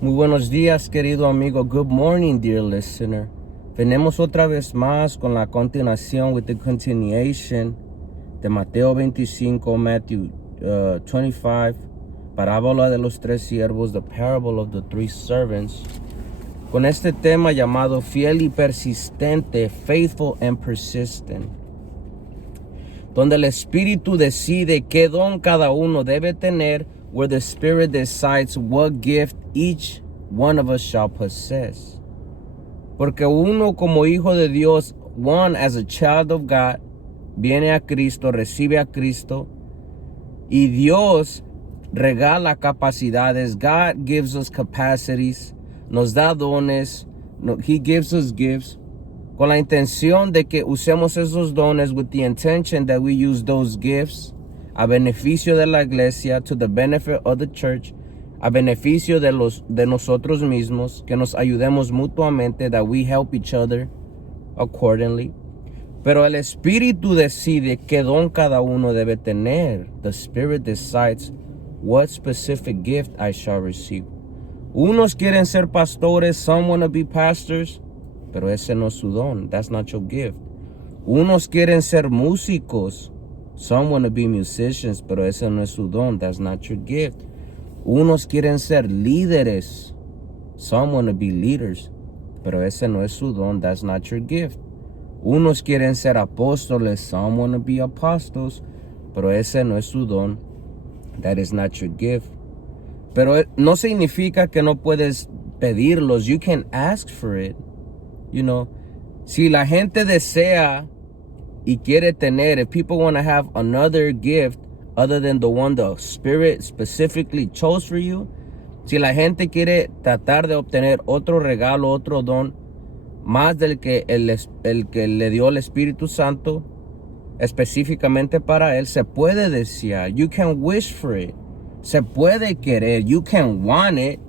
Muy buenos días, querido amigo. Good morning, dear listener. Venimos otra vez más con la continuación, with the continuation de Mateo 25, Matthew 25, parábola de los tres siervos, the parable of the three servants, con este tema llamado fiel y persistente, faithful and persistent, donde el Espíritu decide qué don cada uno debe tener, where the Spirit decides what gift each one of us shall possess. Porque uno como hijo de Dios, one as a child of God, viene a Cristo, recibe a Cristo, y Dios regala capacidades. God gives us capacities, nos da dones, He gives us gifts, con la intención de que usemos esos dones, with the intention that we use those gifts a beneficio de la iglesia, to the benefit of the church, a beneficio de nosotros mismos, que nos ayudemos mutuamente, that we help each other accordingly. Pero el Espíritu decide qué don cada uno debe tener. The Spirit decides what specific gift I shall receive. Unos quieren ser pastores, some want to be pastors, pero ese no es su don. That's not your gift. Unos quieren ser músicos, some want to be musicians, pero ese no es su don. That's not your gift. Unos quieren ser líderes, some want to be leaders, pero ese no es su don. That's not your gift. Unos quieren ser apóstoles, some want to be apostles, pero ese no es su don. That is not your gift. Pero no significa que no puedes pedirlos. You can ask for it. You know, si la gente desea y quiere tener, if people want to have another gift other than the one the Spirit specifically chose for you, si la gente quiere tratar de obtener otro regalo, otro don, más del que el que le dio el Espíritu Santo específicamente para él, se puede desear. You can wish for it. Se puede querer. You can want it.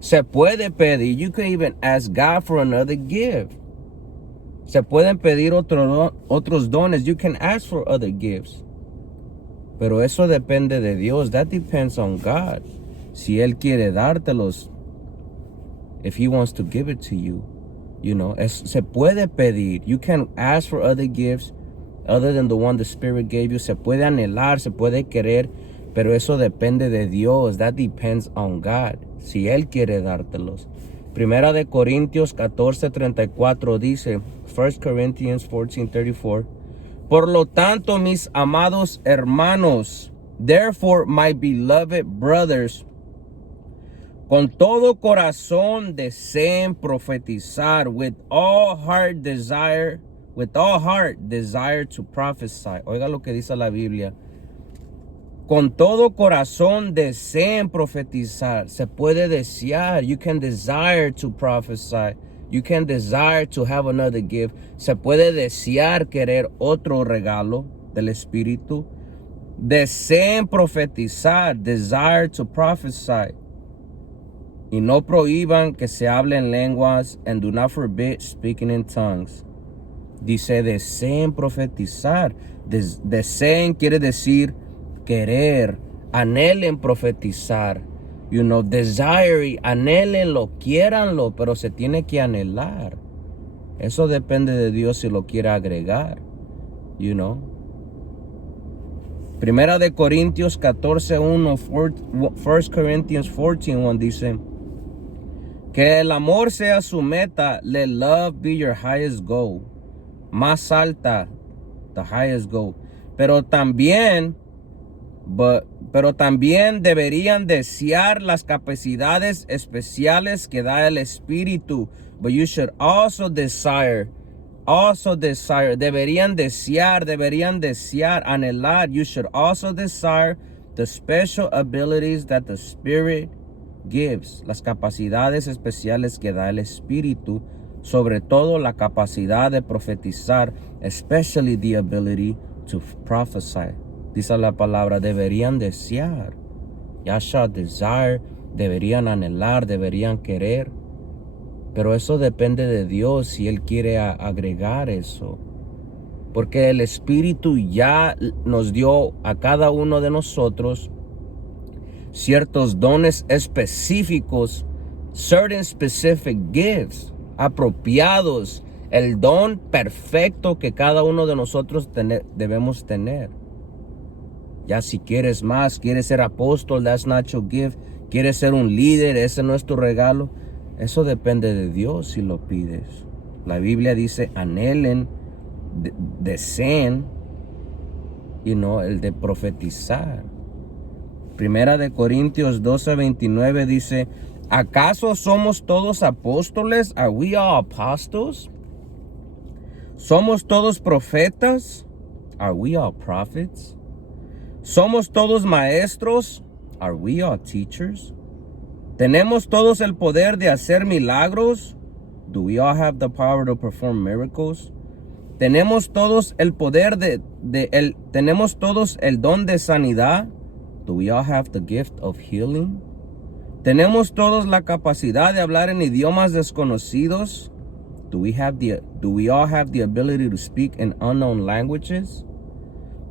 Se puede pedir. You can even ask God for another gift. Se pueden pedir otros dones. You can ask for other gifts. Pero eso depende de Dios. That depends on God. Si Él quiere dártelos. If He wants to give it to you. You know, se puede pedir. You can ask for other gifts other than the one the Spirit gave you. Se puede anhelar, se puede querer. Pero eso depende de Dios. That depends on God. Si Él quiere dártelos. Primera de Corintios 14:34 dice, 1 Corinthians 14:34, por lo tanto, mis amados hermanos, therefore, my beloved brothers, con todo corazón deseen profetizar, with all heart desire to prophesy. Oiga lo que dice la Biblia. Con todo corazón deseen profetizar. Se puede desear. You can desire to prophesy. You can desire to have another gift. Se puede desear querer otro regalo del Espíritu. Deseen profetizar. Desire to prophesy. Y no prohíban que se hablen lenguas, and do not forbid speaking in tongues. Dice deseen profetizar. Deseen quiere decir querer, anhelen profetizar, you know, desire, anhélenlo, quiéranlo, pero se tiene que anhelar. Eso depende de Dios si lo quiere agregar, you know. Primera de Corintios 14:1, 1 Corinthians 14:1 dice, que el amor sea su meta, let love be your highest goal. Más alta, the highest goal. Pero también deberían desear las capacidades especiales que da el Espíritu. But you should also desire, deberían desear, anhelar. You should also desire the special abilities that the Spirit gives. Las capacidades especiales que da el Espíritu, sobre todo la capacidad de profetizar, especially the ability to prophesy. Dice la palabra, deberían desear. Ya shall desire, deberían anhelar, deberían querer. Pero eso depende de Dios si Él quiere agregar eso. Porque el Espíritu ya nos dio a cada uno de nosotros ciertos dones específicos certain specific gifts, apropiados, el don perfecto que cada uno de nosotros debemos tener. Ya si quieres más, quieres ser apóstol, that's not your gift. Quieres ser un líder, ese no es tu regalo. Eso depende de Dios si lo pides. La Biblia dice, anhelen, deseen, el de profetizar. Primera de Corintios 12:29 dice, ¿acaso somos todos apóstoles? ¿Are we all apostles? ¿Somos todos profetas? ¿Are we all prophets? ¿Somos todos maestros? ¿Are we all teachers? ¿Tenemos todos el poder de hacer milagros? Do we all have the power to perform miracles? ¿Tenemos todos el poder tenemos todos el don de sanidad? Do we all have the gift of healing? ¿Tenemos todos la capacidad de hablar en idiomas desconocidos? Do we all have the ability to speak in unknown languages?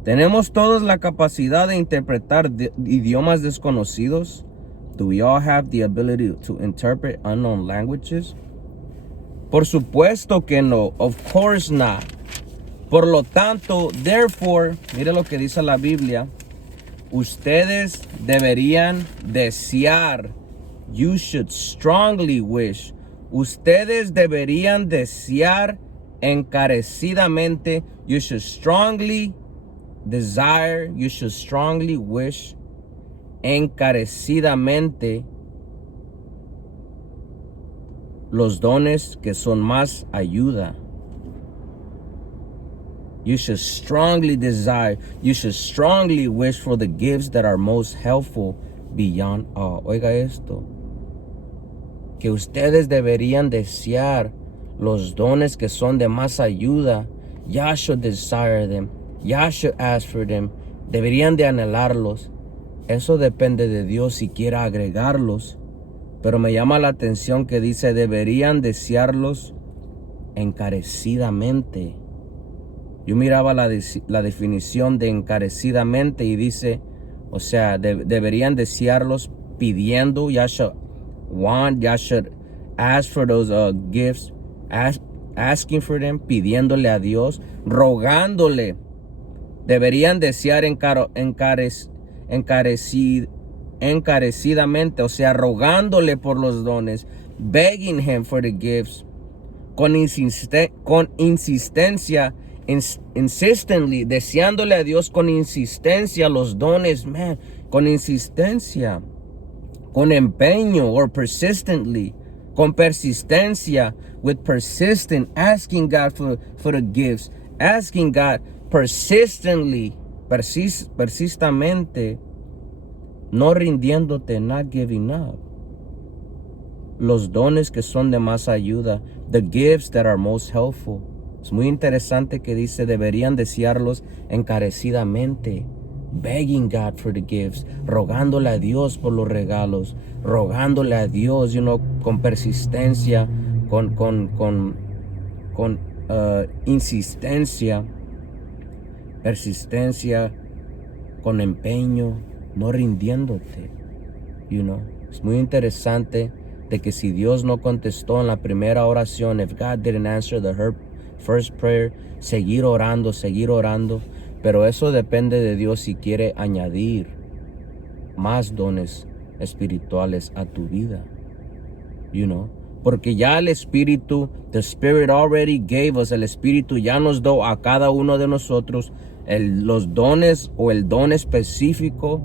¿Tenemos todos la capacidad de interpretar idiomas desconocidos? Do we all have the ability to interpret unknown languages? Por supuesto que no. Of course not. Por lo tanto, therefore, mire lo que dice la Biblia. Ustedes deberían desear. You should strongly wish. Ustedes deberían desear encarecidamente. You should strongly desire. You should strongly wish encarecidamente los dones que son más ayuda. You should strongly desire, you should strongly wish for the gifts that are most helpful beyond all. Oiga esto, que ustedes deberían desear los dones que son de más ayuda. You should desire them, you should ask for them. Deberían de anhelarlos. Eso depende de Dios si quiera agregarlos. Pero me llama la atención que dice, deberían desearlos encarecidamente. Yo miraba la definición de encarecidamente y dice, o sea, deberían desearlos pidiendo. You should want, you should ask for those gifts, asking for them, pidiéndole a Dios, rogándole. Deberían desear encarecidamente, o sea, rogándole por los dones, begging him for the gifts, con insistencia, insistently, deseándole a Dios con insistencia los dones, man, con insistencia, con empeño, or persistently, con persistencia, with persistent, asking God for the gifts, asking God persistently, persistamente, no rindiéndote, not giving up. Los dones que son de más ayuda, the gifts that are most helpful. Es muy interesante que dice, deberían desearlos encarecidamente, begging God for the gifts, rogándole a Dios por los regalos, rogándole a Dios, con persistencia, con insistencia, persistencia, con empeño, no rindiéndote, Es muy interesante de que si Dios no contestó en la primera oración, if God didn't answer her first prayer, seguir orando, pero eso depende de Dios si quiere añadir más dones espirituales a tu vida, porque ya el Espíritu, the Spirit already gave us, el Espíritu ya nos dio a cada uno de nosotros los dones o el don específico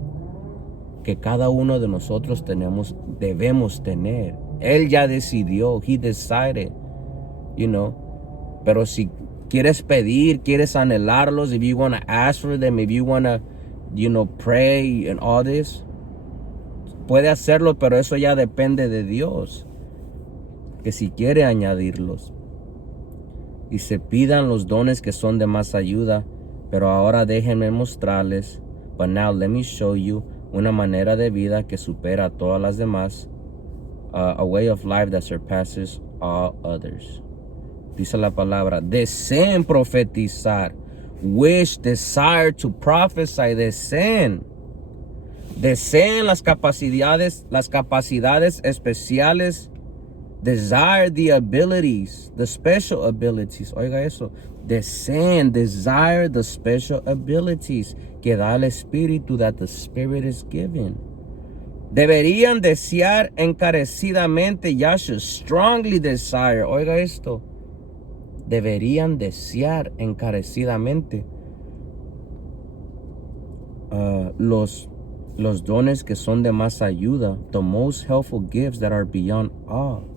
que cada uno de nosotros debemos tener. Él ya decidió, he decided, pero si quieres pedir, quieres anhelarlos, if you want to ask for them, if you want to, pray and all this, puede hacerlo, pero eso ya depende de Dios, que si quiere añadirlos. Y se pidan los dones que son de más ayuda, pero ahora déjenme mostrarles, but now let me show you, una manera de vida que supera a todas las demás, a way of life that surpasses all others. Dice la palabra, deseen profetizar, wish, desire to prophesy, deseen las capacidades especiales Desire the abilities, the special abilities. Oiga eso. Deseen, desire the special abilities que da el Espíritu, that the Spirit is given. Deberían desear encarecidamente, ya should strongly desire. Oiga esto. Deberían desear encarecidamente los dones que son de más ayuda, the most helpful gifts that are beyond all.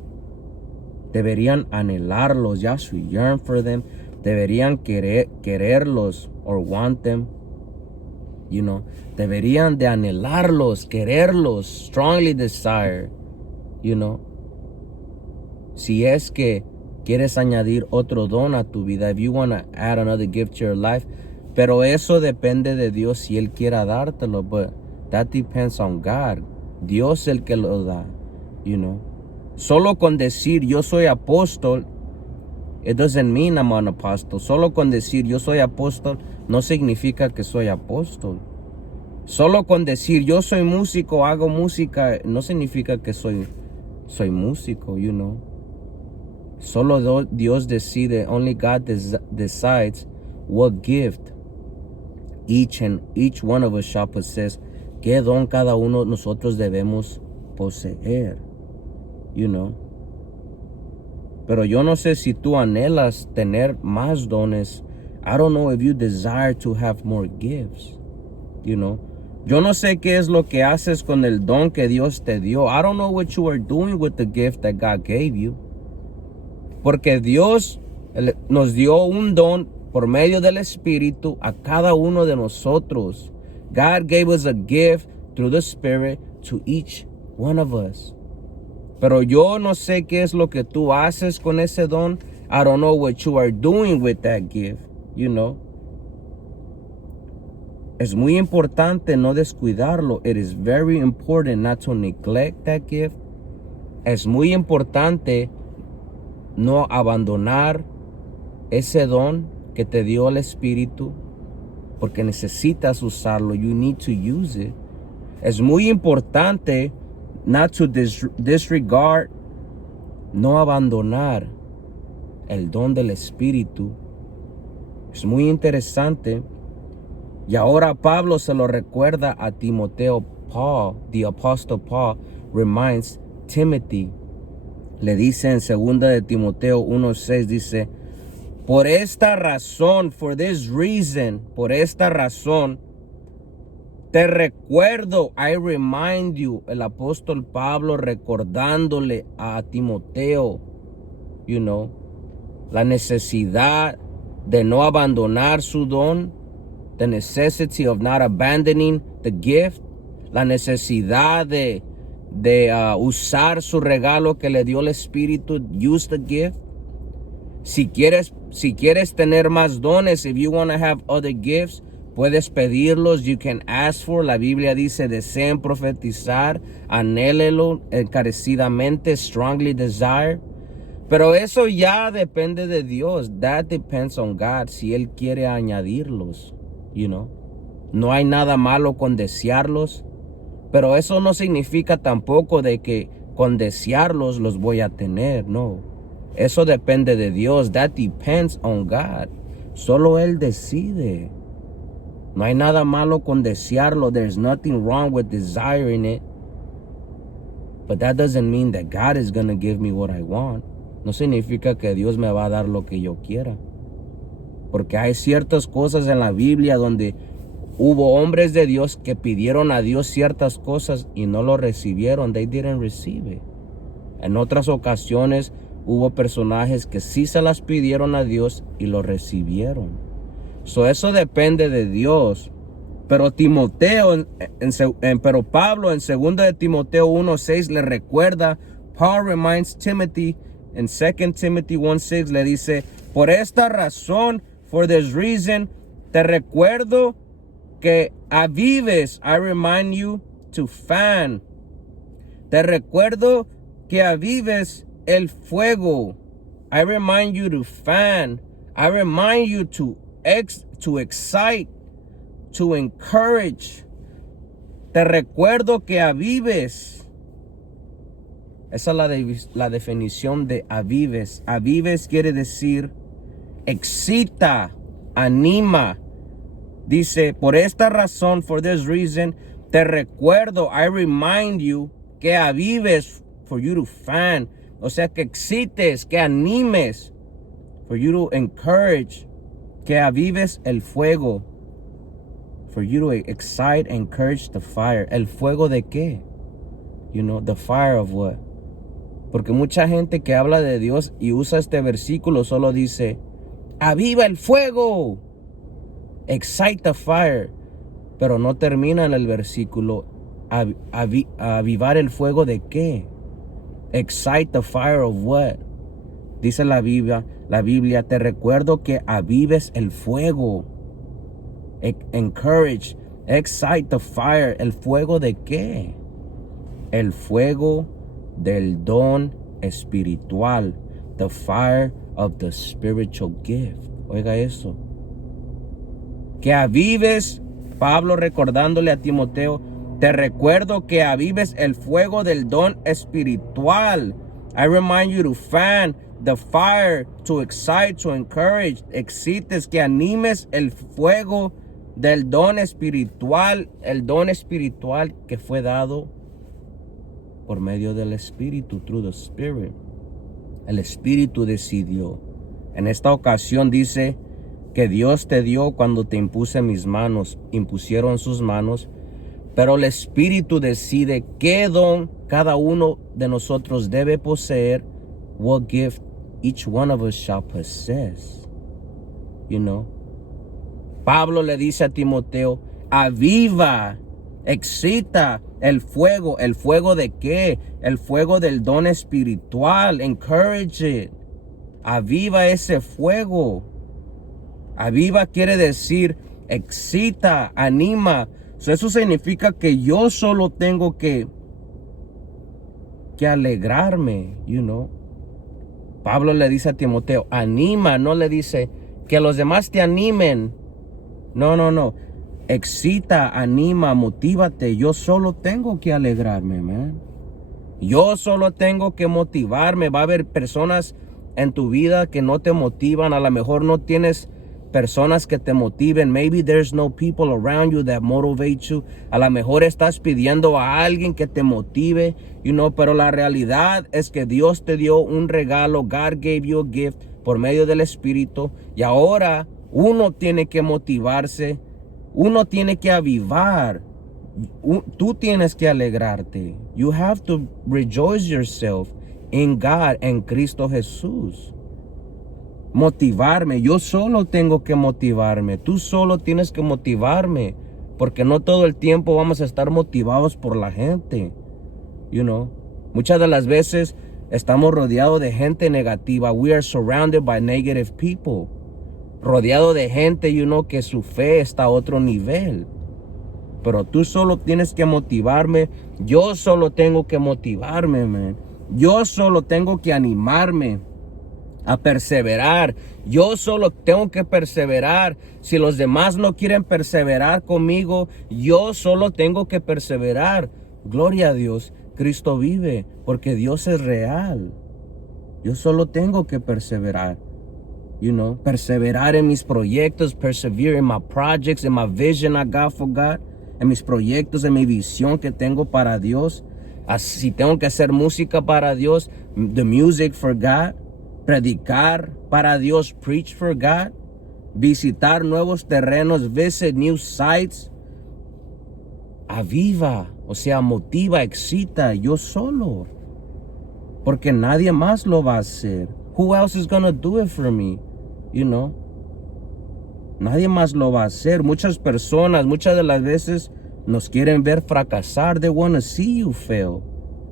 Deberían anhelarlos, ya should yearn for them. Deberían quererlos or want them. You know, deberían de anhelarlos, quererlos, strongly desire. You know, si es que quieres añadir otro don a tu vida, if you want to add another gift to your life, pero eso depende de Dios si Él quiera dártelo, but that depends on God. Dios es el que lo da, you know. Solo con decir yo soy apóstol, it doesn't mean I'm an apostle. Solo con decir yo soy apóstol no significa que soy apóstol. Solo con decir yo soy músico, hago música, no significa que soy músico, you know. Solo Dios decide, only God decides what gift each one of us shall possess. Qué don cada uno de nosotros debemos poseer, you know. Pero yo no sé si tú anhelas tener más dones. I don't know if you desire to have more gifts, you know. Yo no sé qué es lo que haces con el don que Dios te dio. I don't know what you are doing with the gift that God gave you. Porque Dios nos dio un don por medio del Espíritu a cada uno de nosotros. God gave us a gift through the Spirit to each one of us. Pero yo no sé qué es lo que tú haces con ese don. I don't know what you are doing with that gift, you know. Es muy importante no descuidarlo. It is very important not to neglect that gift. Es muy importante no abandonar ese don que te dio el Espíritu, porque necesitas usarlo. You need to use it. Es muy importante not to disregard, no abandonar el don del Espíritu. Es muy interesante. Y ahora Pablo se lo recuerda a Timoteo. Paul, the Apostle Paul, reminds Timothy. Le dice en 2 de Timoteo 1:6, dice, por esta razón, for this reason, por esta razón, te recuerdo, I remind you, el apóstol Pablo recordándole a Timoteo, you know, la necesidad de no abandonar su don, the necessity of not abandoning the gift, la necesidad de usar su regalo que le dio el Espíritu, use the gift. Si quieres tener más dones, if you want to have other gifts, puedes pedirlos, you can ask for. La Biblia dice, deseen profetizar, anhélelo encarecidamente, strongly desire. Pero eso ya depende de Dios. That depends on God, si Él quiere añadirlos, you know. No hay nada malo con desearlos, pero eso no significa tampoco de que con desearlos los voy a tener, no. Eso depende de Dios. That depends on God. Solo Él decide. No hay nada malo con desearlo. There's nothing wrong with desiring it. But that doesn't mean that God is going to give me what I want. No significa que Dios me va a dar lo que yo quiera. Porque hay ciertas cosas en la Biblia donde hubo hombres de Dios que pidieron a Dios ciertas cosas y no lo recibieron. They didn't receive it. En otras ocasiones hubo personajes que sí se las pidieron a Dios y lo recibieron. Eso depende de Dios. Pero pero Pablo en 2 de Timoteo 1:6 le recuerda, Paul reminds Timothy en 2 Timothy 1:6 le dice, por esta razón, for this reason, te recuerdo que avives, I remind you to fan. Te recuerdo que avives el fuego. I remind you to fan. I remind you to excite, to encourage. Te recuerdo que avives Esa es la definición de avives. Avives quiere decir excita, anima. Dice, por esta razón, for this reason, te recuerdo, I remind you, que avives, for you to fan. O sea, que excites, que animes, for you to encourage, que avives el fuego, for you to excite, encourage the fire. ¿El fuego de qué? You know, the fire of what? Porque mucha gente que habla de Dios y usa este versículo solo dice, aviva el fuego, excite the fire, pero no termina en el versículo, avivar el fuego de qué? Excite the fire of what? Dice la Biblia, te recuerdo que avives el fuego. Encourage, excite the fire. ¿El fuego de qué? El fuego del don espiritual. The fire of the spiritual gift. Oiga eso. Que avives, Pablo recordándole a Timoteo, te recuerdo que avives el fuego del don espiritual. I remind you to fan the fire, to excite, to encourage, excites, que animes el fuego del don espiritual, el don espiritual que fue dado por medio del Espíritu, through the Spirit. El Espíritu decidió. En esta ocasión dice que Dios te dio cuando te impuse mis manos, impusieron sus manos, pero el Espíritu decide qué don cada uno de nosotros debe poseer, what gift each one of us shall possess. You know? Pablo le dice a Timoteo, aviva, excita el fuego de qué? El fuego del don espiritual, encourage it. Aviva ese fuego. Aviva quiere decir excita, anima. So, eso significa que yo solo tengo que alegrarme, you know. Pablo le dice a Timoteo, anima, no le dice que los demás te animen. No. Excita, anima, motívate. Yo solo tengo que alegrarme, man. Yo solo tengo que motivarme. Va a haber personas en tu vida que no te motivan. A lo mejor no tienes personas que te motiven. Maybe there's no people around you that motivate you. A lo mejor estás pidiendo a alguien que te motive, you know, pero la realidad es que Dios te dio un regalo. God gave you a gift por medio del Espíritu. Y ahora uno tiene que motivarse. Uno tiene que avivar. Tú tienes que alegrarte. You have to rejoice yourself in God, en Cristo Jesús. Motivarme. Yo solo tengo que motivarme. Tú solo tienes que motivarme. Porque no todo el tiempo vamos a estar motivados por la gente. You know. Muchas de las veces estamos rodeados de gente negativa. We are surrounded by negative people. Rodeado de gente, you know, que su fe está a otro nivel. Pero tú solo tienes que motivarme. Yo solo tengo que motivarme, man. Yo solo tengo que animarme a perseverar. Yo solo tengo que perseverar. Si los demás no quieren perseverar conmigo, yo solo tengo que perseverar. Gloria a Dios, Cristo vive, porque Dios es real. Yo solo tengo que perseverar. You know, perseverar en mis proyectos, persevere in my projects, in my vision I got for God, en mis proyectos, en mi visión que tengo para Dios. Así tengo que hacer música para Dios, the music for God, predicar para Dios, preach for God, visitar nuevos terrenos, visit new sites. Aviva, o sea, motiva, excita, yo solo, porque nadie más lo va a hacer. Who else is gonna do it for me? You know. Nadie más lo va a hacer. Muchas personas, muchas de las veces nos quieren ver fracasar. They want to see you fail.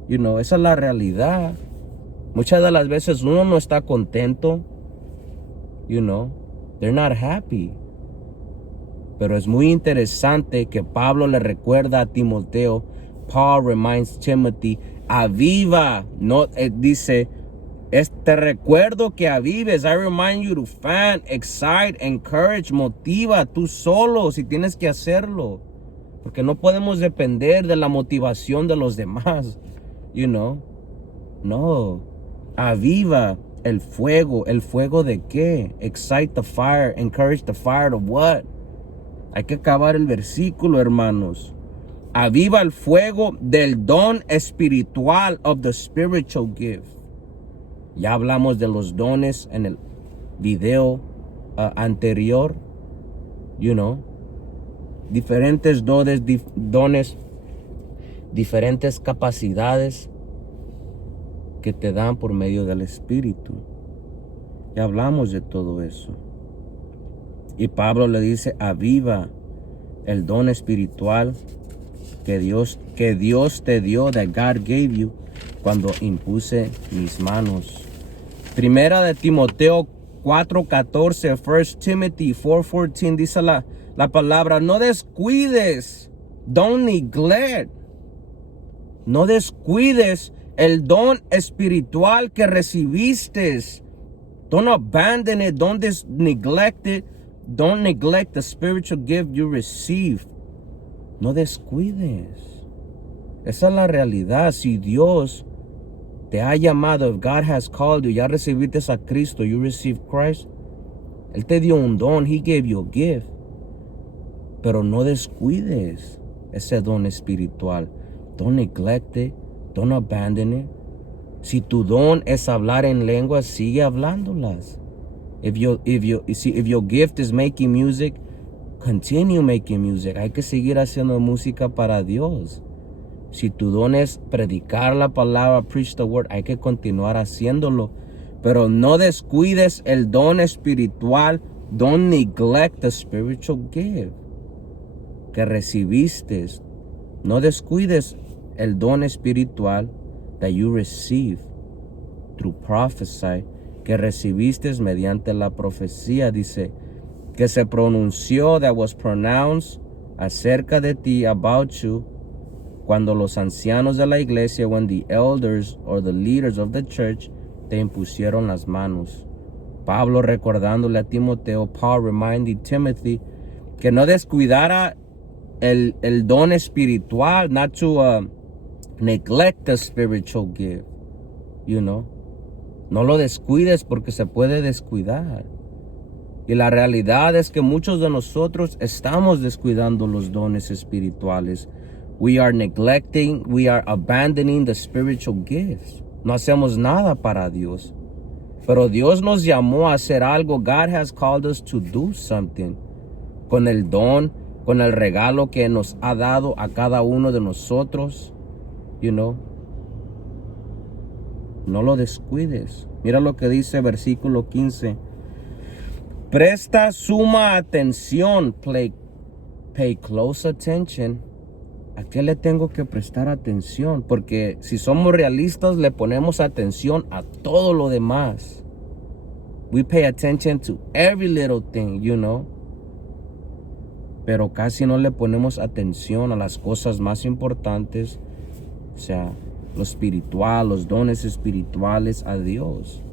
You know, esa es la realidad. Muchas de las veces uno no está contento. You know, they're not happy. Pero es muy interesante que Pablo le recuerda a Timoteo. Paul reminds Timothy, aviva. No, dice, te recuerdo que avives. I remind you to fan, excite, encourage, motiva tú solo si tienes que hacerlo. Porque no podemos depender de la motivación de los demás. You know. No. Aviva el fuego. ¿El fuego de qué? Excite the fire. Encourage the fire to what? Hay que acabar el versículo, hermanos. Aviva el fuego del don espiritual, of the spiritual gift. Ya hablamos de los dones en el video anterior. You know. Diferentes dones, diferentes capacidades que te dan por medio del Espíritu. Ya hablamos de todo eso. Y Pablo le dice, aviva el don espiritual que Dios te dio, that God gave you, cuando impuse mis manos. Primera de Timoteo 4:14, 1 Timothy 4:14, dice la palabra, no descuides, don't neglect, no descuides el don espiritual que recibiste. Don't abandon it, don't neglect it, don't neglect the spiritual gift you receive. No descuides. Esa es la realidad. Si Dios te ha llamado, if God has called you, ya recibiste a Cristo, you received Christ, Él te dio un don, He gave you a gift. Pero no descuides ese don espiritual. Don't neglect it, don't abandon it. Si tu don es hablar en lenguas, sigue hablándolas. If your gift is making music, continue making music. Hay que seguir haciendo música para Dios. Si tu don es predicar la palabra, preach the word, hay que continuar haciéndolo. Pero no descuides el don espiritual. Don't neglect the spiritual gift que recibiste. No descuides el don espiritual that you receive through prophecy, que recibiste mediante la profecía. Dice que se pronunció, that was pronounced acerca de ti, about you, cuando los ancianos de la iglesia, when the elders or the leaders of the church, te impusieron las manos. Pablo recordándole a Timoteo, Paul reminding Timothy que no descuidara el don espiritual, not to neglect the spiritual gift, you know. No lo descuides porque se puede descuidar. Y la realidad es que muchos de nosotros estamos descuidando los dones espirituales. We are neglecting, we are abandoning the spiritual gifts. No hacemos nada para Dios. Pero Dios nos llamó a hacer algo. God has called us to do something. Con el don, con el regalo que nos ha dado a cada uno de nosotros. You know. No lo descuides. Mira lo que dice versículo 15. Presta suma atención. Pay close attention. ¿A qué le tengo que prestar atención? Porque si somos realistas, le ponemos atención a todo lo demás. We pay attention to every little thing, you know. Pero casi no le ponemos atención a las cosas más importantes. O sea, lo espiritual, los dones espirituales a Dios.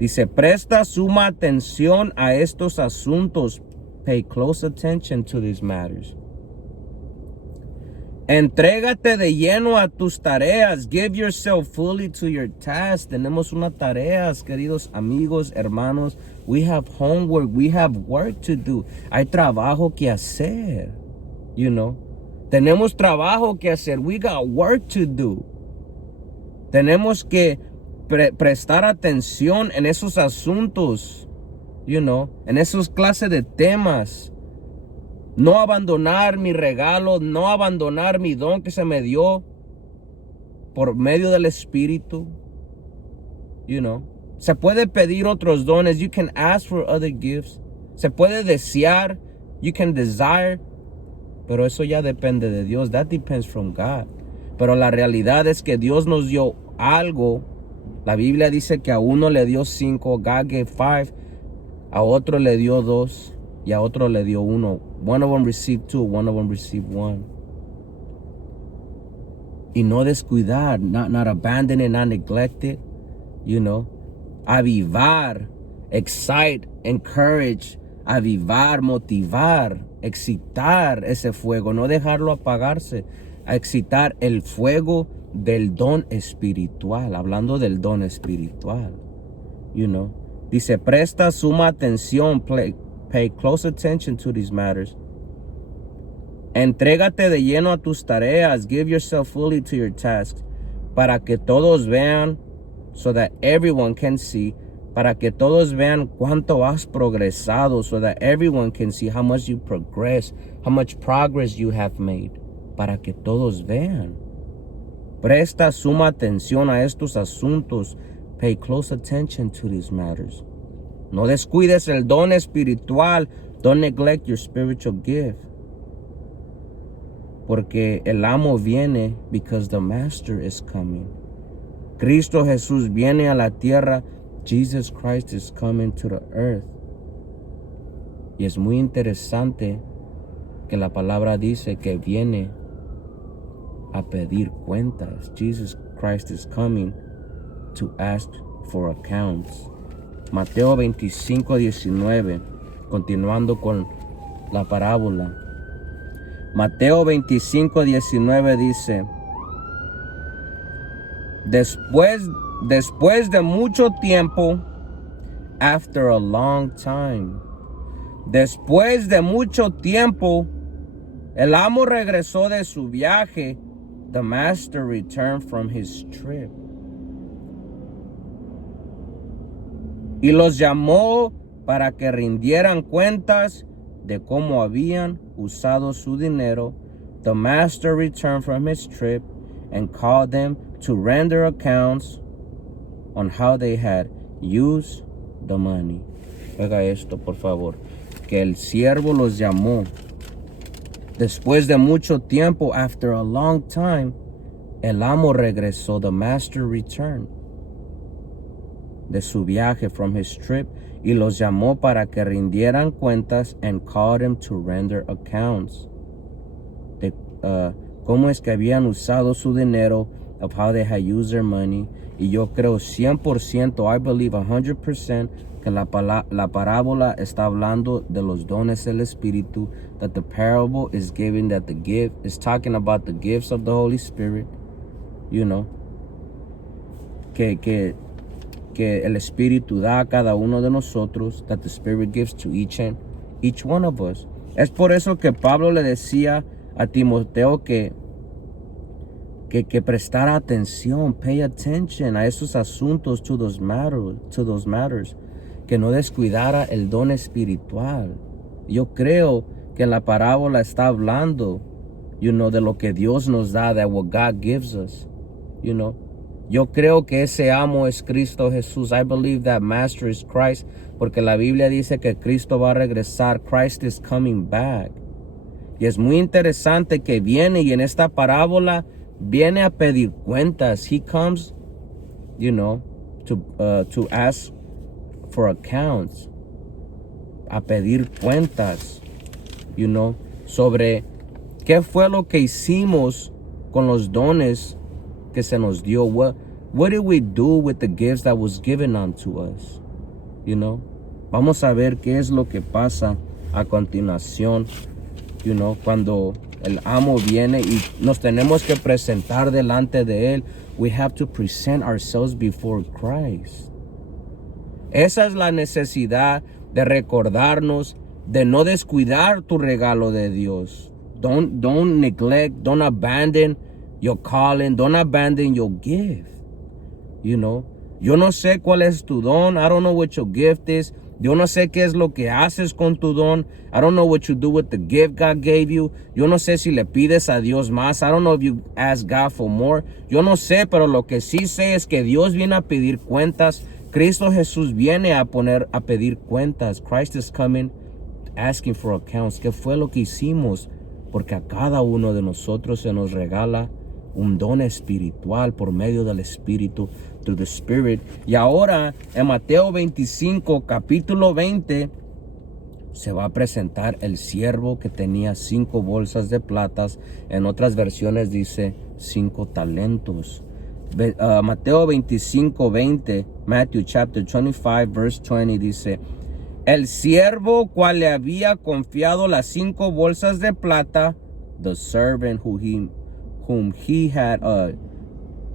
Dice, presta suma atención a estos asuntos. Pay close attention to these matters. Entrégate de lleno a tus tareas. Give yourself fully to your task. Tenemos unas tareas, queridos amigos, hermanos. We have homework. We have work to do. Hay trabajo que hacer. You know. Tenemos trabajo que hacer. We got work to do. Tenemos que prestar atención en esos asuntos. You know. En esos clases de temas. No abandonar mi regalo, no abandonar mi don que se me dio por medio del Espíritu. You know. Se puede pedir otros dones. You can ask for other gifts. Se puede desear. You can desire. Pero eso ya depende de Dios. That depends from God. Pero la realidad es que Dios nos dio algo. La Biblia dice que a uno le dio 5. God gave 5. A otro le dio 2. Y a otro le dio 1. One of them received 2. One of them received 1. Y no descuidar. Not abandon it. Not neglect it. You know. Avivar. Excite. Encourage. Avivar. Motivar. Excitar ese fuego. No dejarlo apagarse. A excitar el fuego del don espiritual, hablando del don espiritual, dice, presta suma atención, pay close attention to these matters. Entrégate de lleno a tus tareas, give yourself fully to your tasks, para que todos vean, so that everyone can see, para que todos vean cuánto has progresado, so that everyone can see how much you progress, how much progress you have made, para que todos vean. Presta suma atención a estos asuntos. Pay close attention to these matters. No descuides el don espiritual. Don't neglect your spiritual gift. Porque el amo viene, because the master is coming. Cristo Jesús viene a la tierra. Jesus Christ is coming to the earth. Y es muy interesante que la palabra dice que viene a pedir cuentas. Jesus Christ is coming to ask for accounts. Mateo 25:19, continuando con la parábola. Mateo 25:19 dice, después de mucho tiempo, after a long time, después de mucho tiempo, el amo regresó de su viaje. The master returned from his trip. Y los llamó para que rindieran cuentas de cómo habían usado su dinero. The master returned from his trip and called them to render accounts on how they had used the money. Oiga esto, por favor. Que el siervo los llamó. Después de mucho tiempo, after a long time, el amo regresó. The master returned de su viaje, from his trip, y los llamó para que rindieran cuentas and called them to render accounts. De cómo es que habían usado su dinero, of how they had used their money. Y yo creo 100%, I believe 100%, que la parábola está hablando de los dones del Espíritu, that the parable is giving, that the gift is talking about the gifts of the Holy Spirit, que el Espíritu da a cada uno de nosotros, that the Spirit gives to each one of us. Es por eso que Pablo le decía a Timoteo que prestara atención, pay attention a esos asuntos, to those matters, que no descuidara el don espiritual. Yo creo que la parábola está hablando, de lo que Dios nos da, that what God gives us, Yo creo que ese amo es Cristo Jesús. I believe that master is Christ, porque la Biblia dice que Cristo va a regresar. Christ is coming back. Y es muy interesante que viene, y en esta parábola viene a pedir cuentas. He comes, to ask for accounts, a pedir cuentas, sobre qué fue lo que hicimos con los dones que se nos dio. What did we do with the gifts that was given unto us? Vamos a ver qué es lo que pasa a continuación, cuando el amo viene y nos tenemos que presentar delante de él. We have to present ourselves before Christ. Esa es la necesidad de recordarnos, de no descuidar tu regalo de Dios. Don't neglect, don't abandon your calling, don't abandon your gift. Yo no sé cuál es tu don. I don't know what your gift is. Yo no sé qué es lo que haces con tu don. I don't know what you do with the gift God gave you. Yo no sé si le pides a Dios más. I don't know if you ask God for more. Yo no sé, pero lo que sí sé es que Dios viene a pedir cuentas. Cristo Jesús viene a pedir cuentas. Christ is coming asking for accounts. ¿Qué fue lo que hicimos? Porque a cada uno de nosotros se nos regala un don espiritual por medio del Espíritu, through the Spirit. Y ahora en Mateo 25, capítulo 20, se va a presentar el siervo que tenía 5 bolsas de platas. En otras versiones dice 5 talentos. Mateo 25, 20, Matthew chapter 25, verse 20 dice, el siervo cual le había confiado las 5 bolsas de plata, the servant whom he had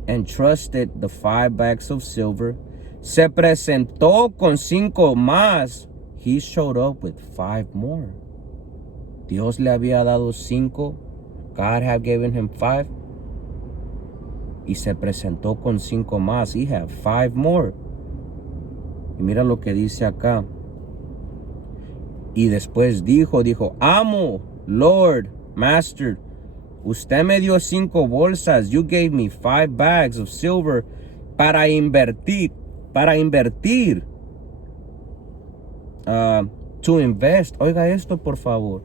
entrusted the 5 bags of silver. Se presentó con 5 más. He showed up with 5 more. Dios le había dado 5. God had given him 5. Y se presentó con 5 más. He had 5 more. Y mira lo que dice acá. Y después dijo, amo, Lord, Master, usted me dio 5 bolsas. You gave me 5 bags of silver para invertir. To invest. Oiga esto, por favor.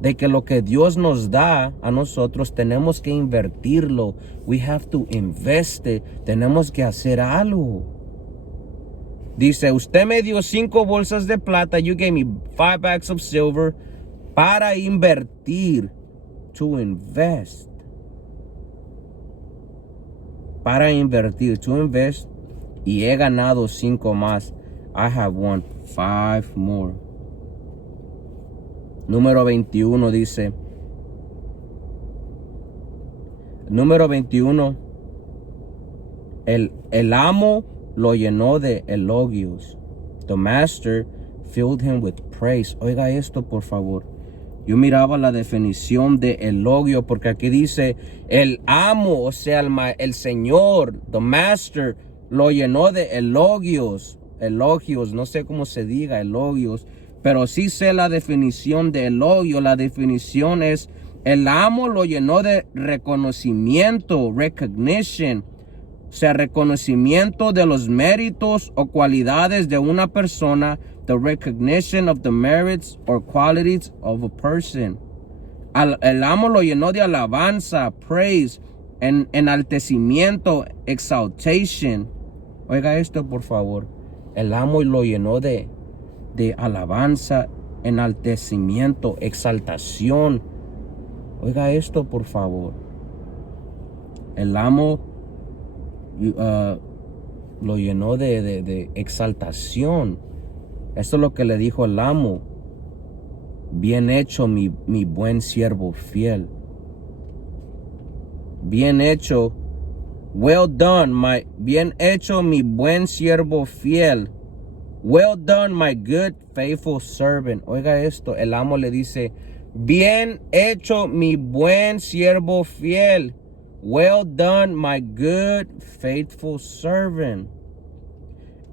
De que lo que Dios nos da a nosotros tenemos que invertirlo. We have to invest it. Tenemos que hacer algo. Dice, usted me dio 5 bolsas de plata. You gave me 5 bags of silver para invertir. To invest. Para invertir. To invest. Y he ganado 5 más. I have won 5 more. Número 21 dice. Número 21. El amo lo llenó de elogios. The master filled him with praise. Oiga esto, por favor. Yo miraba la definición de elogio porque aquí dice el amo, o sea, el señor, the master, lo llenó de elogios. Elogios, no sé cómo se diga, elogios. Pero sí sé la definición de elogio. La definición es, el amo lo llenó de reconocimiento, recognition. O sea, reconocimiento de los méritos o cualidades de una persona. The recognition of the merits or qualities of a person. El amo lo llenó de alabanza, praise, enaltecimiento, exaltation. Oiga esto, por favor. El amo lo llenó de alabanza, enaltecimiento, exaltación. Oiga esto, por favor. El amo lo llenó de exaltación. Esto es lo que le dijo el amo. Bien hecho, mi buen siervo fiel. Bien hecho. Well done, bien hecho, mi buen siervo fiel. Well done, my good, faithful servant. Oiga esto, el amo le dice, bien hecho, mi buen siervo fiel. Well done, my good, faithful servant.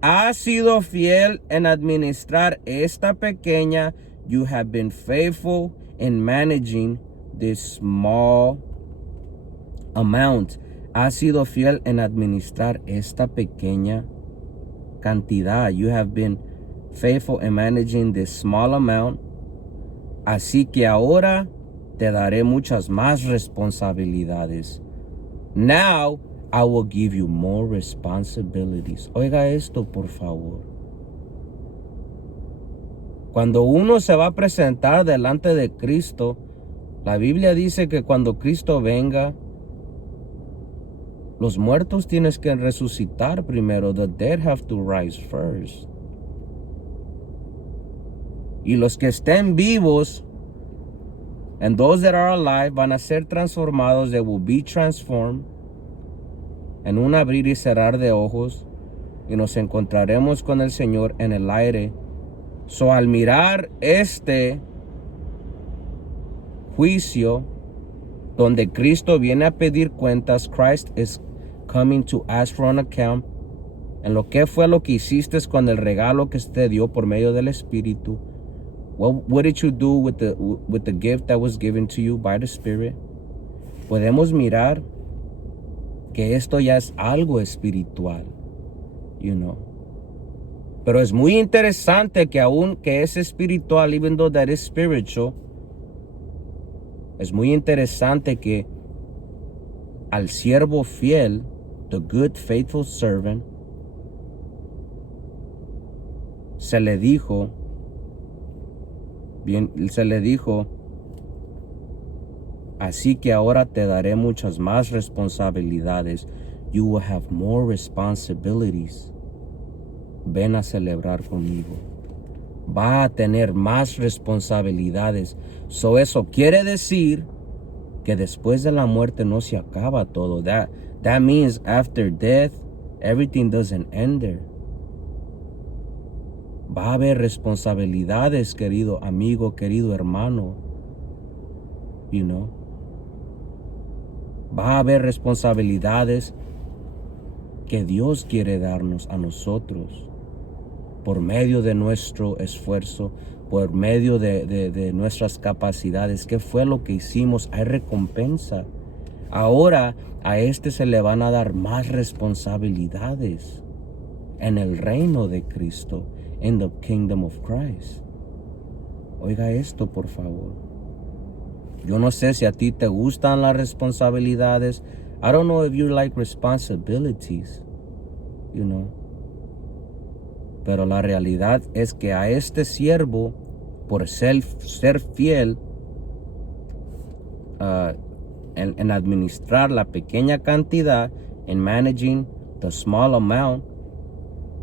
Has sido fiel en administrar esta pequeña. You have been faithful in managing this small amount. Has sido fiel en administrar esta pequeña cantidad. You have been faithful in managing this small amount. Así que ahora te daré muchas más responsabilidades. Now I will give you more responsibilities. Oiga esto, por favor. Cuando uno se va a presentar delante de Cristo, la Biblia dice que cuando Cristo venga, los muertos tienes que resucitar primero. The dead have to rise first. Y los que estén vivos, and those that are alive, van a ser transformados. They will be transformed. En un abrir y cerrar de ojos. Y nos encontraremos con el Señor en el aire. So, al mirar este juicio, donde Cristo viene a pedir cuentas, Christ is coming to ask for an account. En lo que fue lo que hiciste con el regalo que te dio por medio del Espíritu. What did you do with the gift that was given to you by the Spirit? Podemos mirar que esto ya es algo espiritual, you know. Pero es muy interesante que aun que es espiritual, even though that is spiritual, es muy interesante que al siervo fiel, the good faithful servant, se le dijo, así que ahora te daré muchas más responsabilidades. You will have more responsibilities. Ven a celebrar conmigo. Va a tener más responsabilidades. So eso quiere decir que después de la muerte no se acaba todo. That means after death, everything doesn't end there. Va a haber responsabilidades, querido amigo, querido hermano. You know. Va a haber responsabilidades que Dios quiere darnos a nosotros por medio de nuestro esfuerzo, por medio de nuestras capacidades. ¿Qué fue lo que hicimos? Hay recompensa. Ahora a se le van a dar más responsabilidades en el reino de Cristo, in the kingdom of Christ. Oiga esto, por favor. Yo no sé si a ti te gustan las responsabilidades. I don't know if you like responsibilities, you know. Pero la realidad es que a siervo, por ser fiel en administrar la pequeña cantidad, en managing the small amount,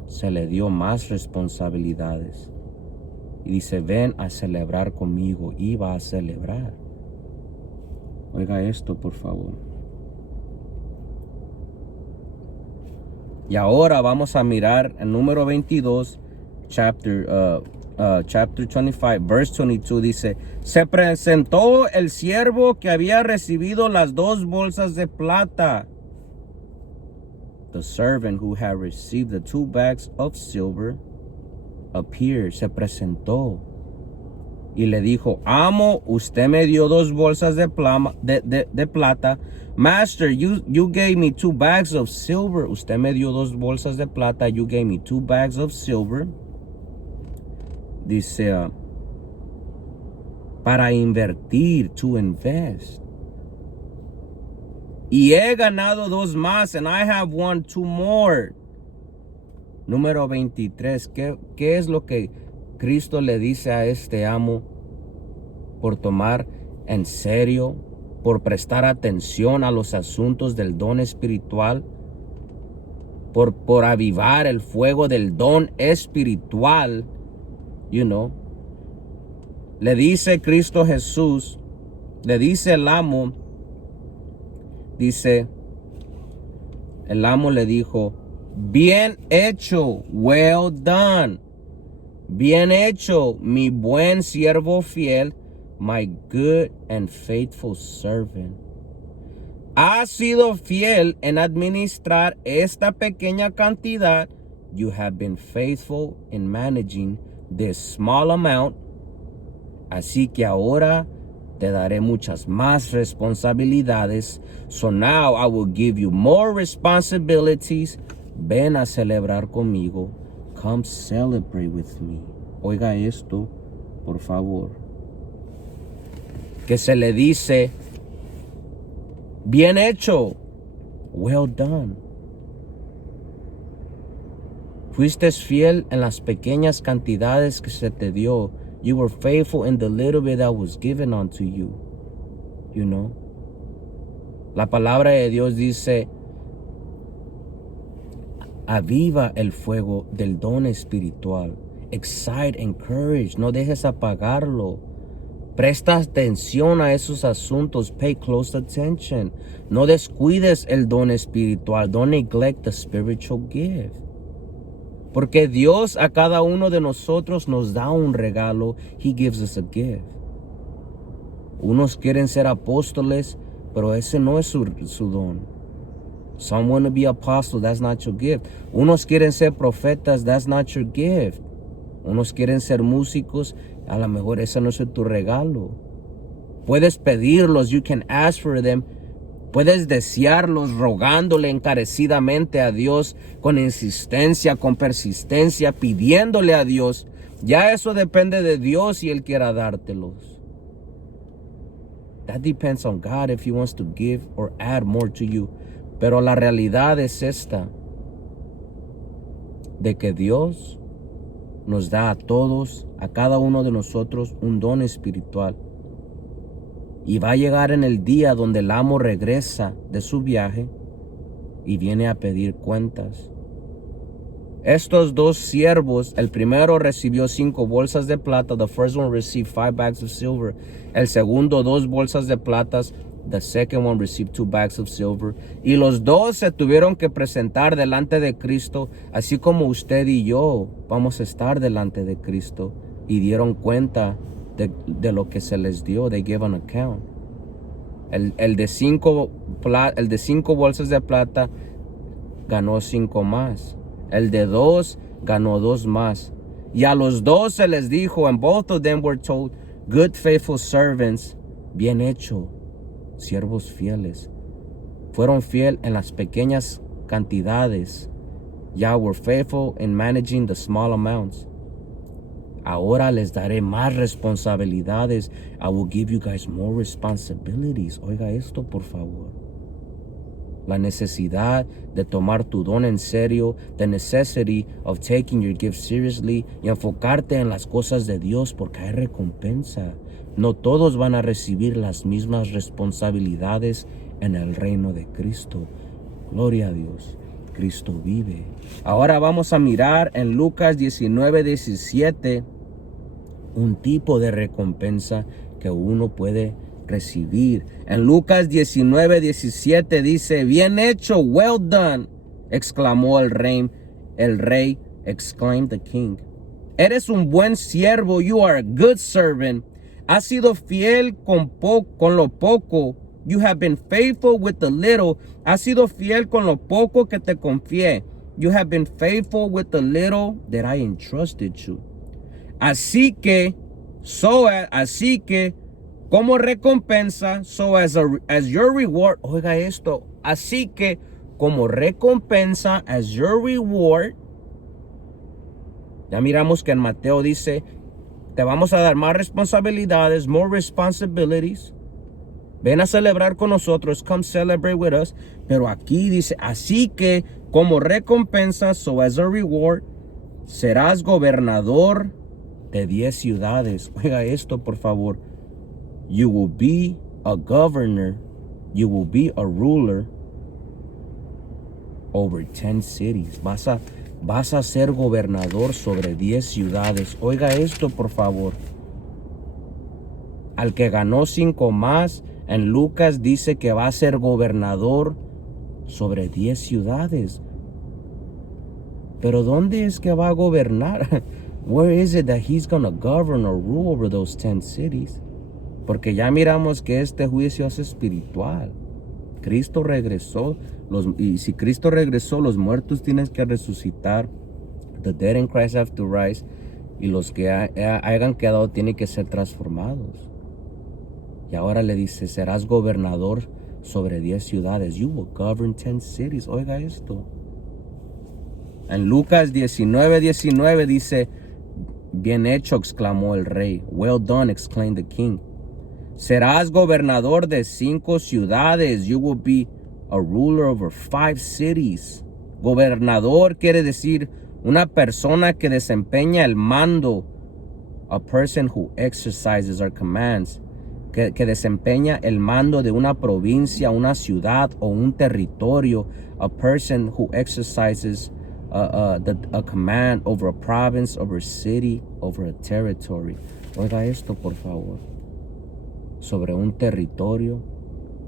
se le dio más responsabilidades. Y dice, ven a celebrar conmigo. Y va a celebrar. Oiga esto, por favor. Y ahora vamos a mirar el número 22, chapter 25, verse 22, dice, se presentó el siervo que había recibido las 2 bolsas de plata. The servant who had received the 2 bags of silver appeared, se presentó y le dijo, amo, usted me dio 2 bolsas de plata. Master, you gave me 2 bags of silver. Usted me dio 2 bolsas de plata. You gave me 2 bags of silver. Dice, para invertir, to invest. Y he ganado 2 más, and I have won 2 more. Número 23. ¿Qué es lo que Cristo le dice a amo por tomar en serio, por prestar atención a los asuntos del don espiritual, por avivar el fuego del don espiritual, you know? Le dice Cristo Jesús, le dice el amo, el amo le dijo, bien hecho, well done. Bien hecho, mi buen siervo fiel, my good and faithful servant. Has sido fiel en administrar esta pequeña cantidad. You have been faithful in managing this small amount. Así que ahora te daré muchas más responsabilidades. So now I will give you more responsibilities. Ven a celebrar conmigo. Come celebrate with me. Oiga esto, por favor. Que se le dice, bien hecho, well done. Fuiste fiel en las pequeñas cantidades que se te dio. You were faithful in the little bit that was given unto you. You know. La palabra de Dios dice, aviva el fuego del don espiritual. Excite, encourage, no dejes apagarlo. Presta atención a esos asuntos. Pay close attention. No descuides el don espiritual. Don't neglect the spiritual gift. Porque Dios a cada uno de nosotros nos da un regalo. He gives us a gift. Unos quieren ser apóstoles, pero ese no es su don. Some want to be apostle, that's not your gift. Unos quieren ser profetas, that's not your gift. Unos quieren ser músicos, a lo mejor ese no es tu regalo. Puedes pedirlos, you can ask for them. Puedes desearlos rogándole encarecidamente a Dios, con insistencia, con persistencia, pidiéndole a Dios. Ya eso depende de Dios si Él quiera dártelos. That depends on God if He wants to give or add more to you. Pero la realidad es esta, de que Dios nos da a todos, a cada uno de nosotros, un don espiritual. Y va a llegar en el día donde el amo regresa de su viaje y viene a pedir cuentas. Estos 2 siervos, el primero recibió 5 bolsas de plata. The first one received 5 bags of silver. El segundo 2 bolsas de plata. The second one received 2 bags of silver. Y los dos se tuvieron que presentar delante de Cristo, así como usted y yo vamos a estar delante de Cristo. Y dieron cuenta de lo que se les dio. They gave an account. El de 5 bolsas de plata ganó 5 más. El de 2 ganó 2 más. Y a los dos se les dijo, and both of them were told, good faithful servants, bien hecho, siervos fieles. Fueron fiel en las pequeñas cantidades. Ya were faithful in managing the small amounts. Ahora les daré más responsabilidades. I will give you guys more responsibilities. Oiga esto, por favor. La necesidad de tomar tu don en serio, the necessity of taking your gift seriously, y enfocarte en las cosas de Dios porque hay recompensa. No todos van a recibir las mismas responsabilidades en el reino de Cristo. Gloria a Dios. Cristo vive. Ahora vamos a mirar en Lucas 19:17 un tipo de recompensa que uno puede recibir. En Lucas 19:17 dice, bien hecho, well done, exclamó el rey, exclaimed the king. Eres un buen siervo, you are a good servant. Has sido fiel con lo poco. You have been faithful with the little. Has sido fiel con lo poco que te confié. You have been faithful with the little that I entrusted you. Así que, como recompensa, so as your reward, oiga esto, así que como recompensa, as your reward, ya miramos que en Mateo dice, te vamos a dar más responsabilidades, more responsibilities. Ven a celebrar con nosotros, come celebrate with us. Pero aquí dice, así que como recompensa, so as a reward, serás gobernador de 10 ciudades. Oiga esto, por favor. You will be a governor. You will be a ruler over 10 cities. Vas a ser gobernador sobre 10 ciudades. Oiga esto, por favor. Al que ganó 5 más, en Lucas dice que va a ser gobernador sobre 10 ciudades. Pero ¿dónde es que va a gobernar? Where is it that he's going to govern or rule over those 10 cities? Porque ya miramos que este juicio es espiritual. Cristo regresó. Y si Cristo regresó, los muertos tienen que resucitar. The dead in Christ have to rise. Y los que hayan quedado tienen que ser transformados. Y ahora le dice, serás gobernador sobre 10 ciudades. You will govern 10 cities. Oiga esto. En Lucas 19:19 dice, bien hecho, exclamó el rey. Well done, exclaimed the king. Serás gobernador de 5 ciudades. You will be a ruler over 5 cities. Gobernador quiere decir una persona que desempeña el mando. A person who exercises or commands. Que desempeña el mando de una provincia, una ciudad o un territorio. A person who exercises a command over a province, over a city, over a territory. Oiga esto, por favor. Sobre un territorio,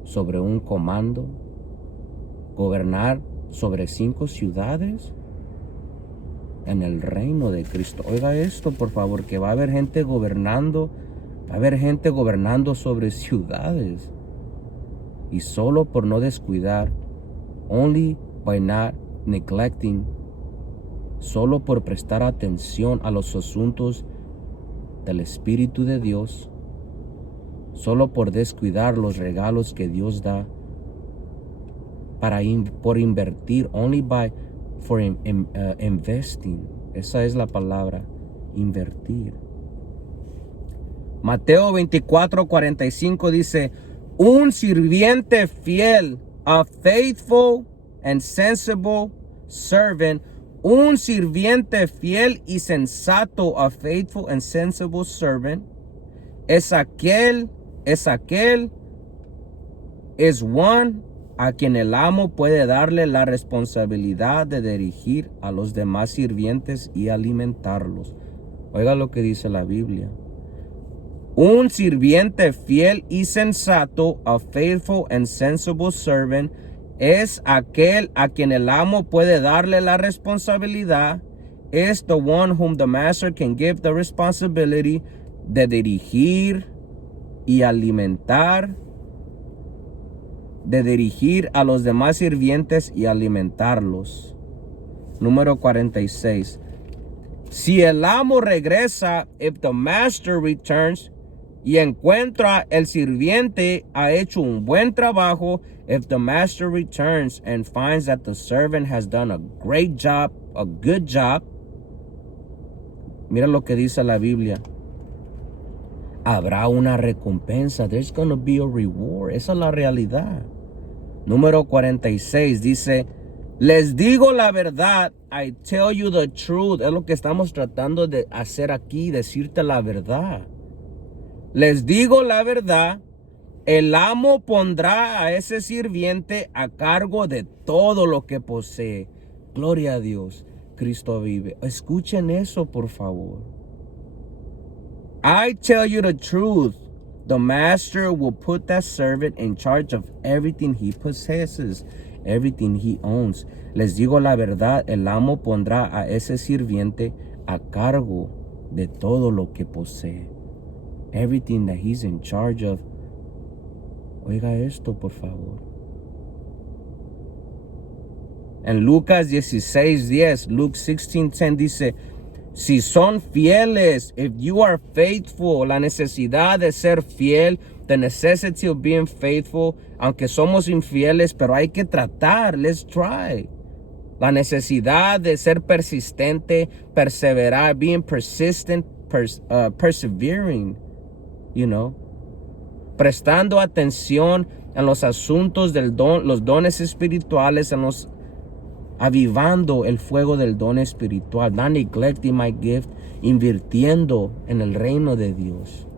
sobre un comando. Gobernar sobre 5 ciudades en el reino de Cristo. Oiga esto, por favor, que va a haber gente gobernando. Va a haber gente gobernando sobre ciudades. Y solo por no descuidar. Only by not neglecting. Solo por prestar atención a los asuntos del Espíritu de Dios. Solo por descuidar los regalos que Dios da. Por invertir. Only for investing. Esa es la palabra. Invertir. Mateo 24:45 dice, un sirviente fiel, a faithful and sensible servant, un sirviente fiel y sensato, a faithful and sensible servant, es one a quien el amo puede darle la responsabilidad de dirigir a los demás sirvientes y alimentarlos. Oiga lo que dice la Biblia. Un sirviente fiel y sensato, a faithful and sensible servant, es aquel a quien el amo puede darle la responsabilidad. Is the one whom the master can give the responsibility de dirigir y alimentar, de dirigir a los demás sirvientes y alimentarlos. Número 46. Si el amo regresa, if the master returns, y encuentra el sirviente ha hecho un buen trabajo, if the master returns and finds that the servant has done a great job, a good job, mira lo que dice la Biblia. Habrá una recompensa. There's going to be a reward. Esa es la realidad. Número 46 dice, les digo la verdad, I tell you the truth. Es lo que estamos tratando de hacer aquí, decirte la verdad. Les digo la verdad, el amo pondrá a ese sirviente a cargo de todo lo que posee. Gloria a Dios, Cristo vive. Escuchen eso, por favor. I tell you the truth, the master will put that servant in charge of everything he possesses, everything he owns. Les digo la verdad, el amo pondrá a ese sirviente a cargo de todo lo que posee. Everything that he's in charge of. Oiga esto, por favor. En Lucas 16:10, Luke 16:10 dice, si son fieles, if you are faithful, la necesidad de ser fiel, the necessity of being faithful, aunque somos infieles, pero hay que tratar, let's try. La necesidad de ser persistente, perseverar, being persistent, persevering, you know, prestando atención en los asuntos del don, los dones espirituales, avivando el fuego del don espiritual, not neglecting my gift, invirtiendo en el reino de Dios.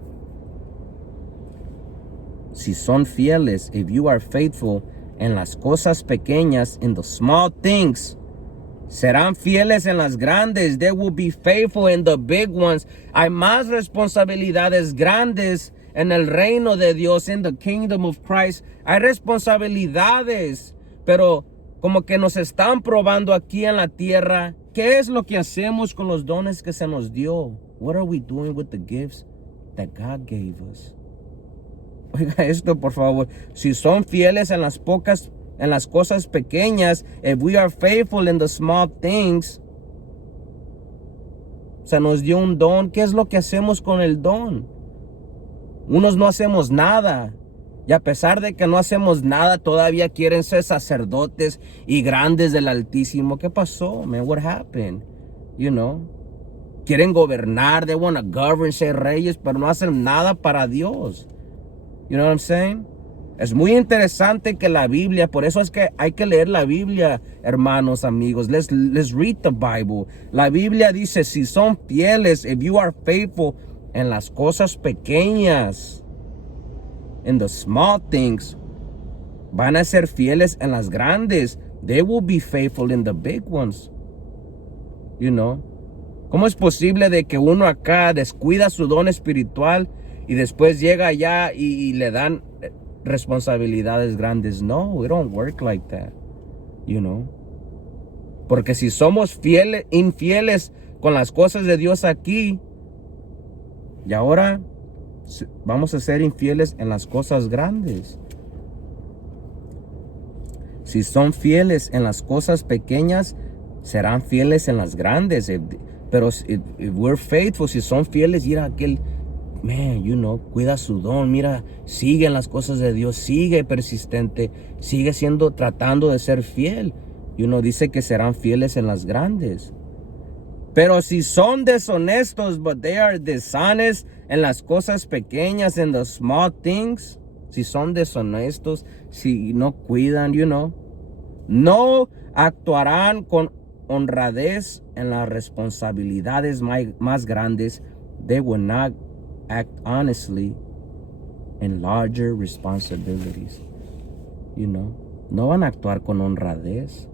Si son fieles, if you are faithful en las cosas pequeñas, in the small things, serán fieles en las grandes. They will be faithful in the big ones. Hay más responsabilidades grandes en el reino de Dios, in the kingdom of Christ. Hay responsabilidades, pero como que nos están probando aquí en la tierra. ¿Qué es lo que hacemos con los dones que se nos dio? What are we doing with the gifts that God gave us? Oiga esto, por favor. Si son fieles en las cosas pequeñas, if we are faithful in the small things, se nos dio un don. ¿Qué es lo que hacemos con el don? Unos no hacemos nada. Y a pesar de que no hacemos nada, todavía quieren ser sacerdotes y grandes del Altísimo. ¿Qué pasó, man? What happened? You know? Quieren gobernar. They want to govern, ser reyes, pero no hacen nada para Dios. You know what I'm saying? Es muy interesante que la Biblia, por eso es que hay que leer la Biblia, hermanos, amigos. Let's read the Bible. La Biblia dice, si son fieles, if you are faithful en las cosas pequeñas, in the small things, van a ser fieles en las grandes. They will be faithful in the big ones. You know? ¿Cómo es posible de que uno acá descuida su don espiritual y después llega allá y le dan responsabilidades grandes? No, it don't work like that. You know? Porque si somos infieles con las cosas de Dios aquí, y ahora vamos a ser infieles en las cosas grandes. Si son fieles en las cosas pequeñas, serán fieles en las grandes. Pero if we're faithful, si son fieles, mira aquel, man, you know, cuida su don, mira, sigue en las cosas de Dios, sigue persistente, sigue tratando de ser fiel. You know, dice que serán fieles en las grandes. Pero si son deshonestos, but they are dishonest en las cosas pequeñas, en the small things, si son deshonestos, si no cuidan, you know, no actuarán con honradez en las responsabilidades más grandes. They will not act honestly in larger responsibilities. You know, no van a actuar con honradez